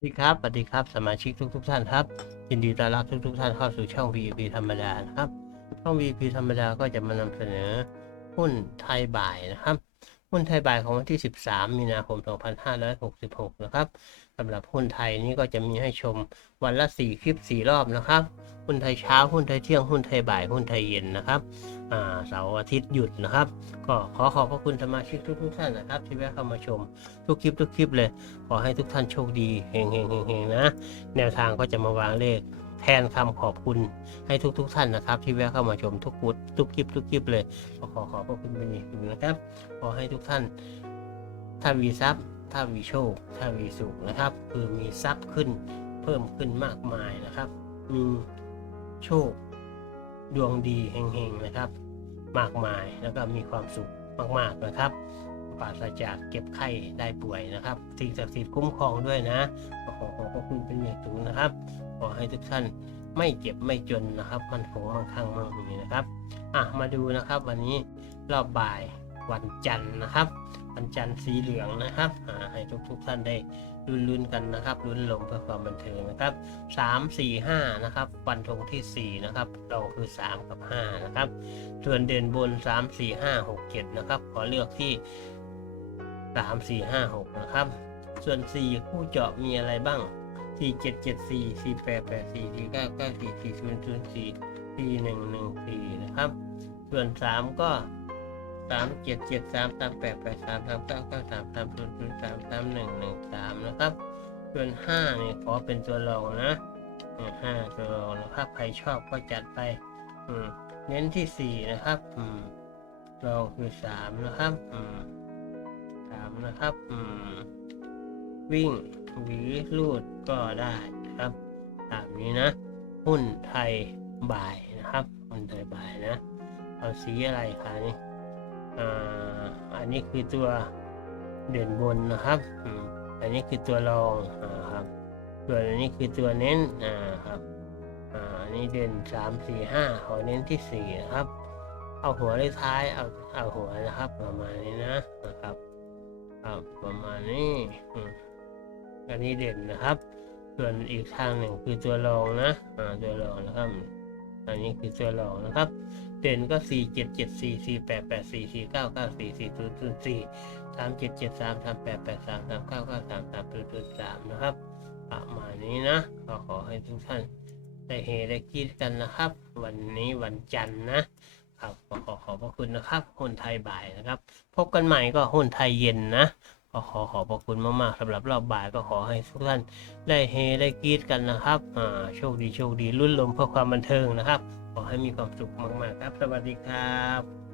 สวัสดีครับ สวัสดีครับ สมาชิกทุกทท่านครับ ยินดีต้อนรับทุกทท่านเข้าสู่ช่อง VP ธรรมดานะครับ ช่อง VP ธรรมดาก็จะมานำเสนอหุ้นไทยบ่ายนะครับ หุ้นไทยบ่ายของวันที่ 13 มีนาคม 2566 นะครับสำหรับหุ้นไทยนี้ก็จะมีให้ชมวันละ 4 คลิป 4 รอบนะครับ หุ้นไทยเช้า หุ้นไทยเที่ยง หุ้นไทยบ่าย หุ้นไทยเย็นนะครับเสาร์อาทิตย์หยุดนะครับ ก็ขอขอบพระคุณสมาชิกทุกทท่านนะครับ ที่แวะเข้ามาชมทุกคลิปทุกคลิปเลย ขอให้ทุกท่านโชคดีเฮงเฮงเฮงเฮงนะ แนวทางก็จะมาวางเลข แทนคำขอบคุณให้ทุกทุกๆท่านนะครับ ที่แวะเข้ามาชมทุกกุดทุกคลิปทุกคลิปเลยก็ขอขอบพระคุณเป็นอย่างสูงนะครับขอให้ทุกท่านถ้ามีทรัพย์ ถ้ามีโชค ถ้ามีสุขนะครับ คือมีทรัพย์ขึ้นเพิ่มขึ้นมากมายนะครับ มีโชค ดวงดีเฮงๆนะครับ มากมายแล้วก็มีความสุขมากๆนะครับปราศจากเก็บไข้ได้ป่วยนะครับ สิ่งศักดิ์สิทธิ์คุ้มครองด้วยนะก็ขอขอบคุณเป็นอย่างสูงนะครับ ขอให้ทุกท่านไม่เจ็บไม่จนนะครับ มันคงมั่งคั่งมั่งมีนะครับอะมาดูนะครับ วันนี้รอบบ่ายวันจันทร์นะครับ วันจันทร์สีเหลืองนะครับอ่าให้ทุกทุกท่านได้ลุ้นๆกันนะครับลุ้นลมเพื่อความบันเทิงนะครับสามสี่ห้านะครับวันธงที่สี่นะครับเราคือสามกับห้านะครับส่วนเด่นบนสามสี่ห้าหกเจ็ดนะครับขอเลือกที่สามสี่ห้าหกนะครับ ส่วนสี่คู่เจาะมีอะไรบ้าง สี่เจ็ดเจ็ดสี่สี่แปดแปดสี่สี่เก้าเก้าสี่สี่ศูนย์ศูนย์สี่สี่หนึ่งหนึ่งสี่นะครับ ส่วนสามก็สามเจ็ดเจ็ดสามสามแปดแปดสามสามเก้าเก้าสามสามศูนย์ศูนย์สามสามหนึ่งหนึ่งสามนะครับ ส่วนห้าเนี่ยขอเป็นตัวรองนะห้าตัวรองนะครับใครชอบก็จัดไป อืมเน้นที่สี่นะครับ อืมรองคือสามนะครับ อืมสามนะครับ อืม วิ่งหรือลูดก็ได้นะครับ ตามนี้นะ หุ้นไทยบ่ายนะครับ หุ้นไทยบ่ายนะ เอาสีอะไรคะนี่อ่าอันนี้คือตัวเด่นบนนะครับอืมอันนี้คือตัวรองอ่าครับ ส่วนอันนี้คือตัวเน้นอ่าครับอ่าอันนี้เด่นสามสี่ห้าขอเน้นที่สี่นะครับ เอาหัวเลขท้าย เอาเอาหัวนะครับ ประมาณนี้นะนะครับครับประมาณนี้ อันนี้เด่นนะครับ ส่วนอีกทางหนึ่งคือตัวรองนะอ่าตัวรองนะครับ อันนี้คือตัวรองนะครับ เด่นก็สี่เจ็ดเจ็ดสี่สี่แปดแปดสี่สี่เก้าเก้าสี่สี่ศูนย์ศูนย์สี่สามเจ็ดเจ็ดสามสามแปดแปดสามสามเก้าเก้าสามสามศูนย์ศูนย์สามนะครับประมาณนี้นะก็ขอให้ทุกท่านได้เฮได้คิดกันนะครับ วันนี้วันจันทร์นะครับขอขอบพระคุณนะครับหุ้นไทยบ่ายนะครับ พบกันใหม่ก็หุ้นไทยเย็นนะ ก็ขอขอบพระคุณมากๆสำหรับรอบบ่ายก็ขอให้ทุกท่านได้เฮได้กรีดกันนะครับอ่าโชคดีโชคดีรุ่นลมเพื่อความบันเทิงนะครับ ขอให้มีความสุขมากๆครับ สวัสดีครับ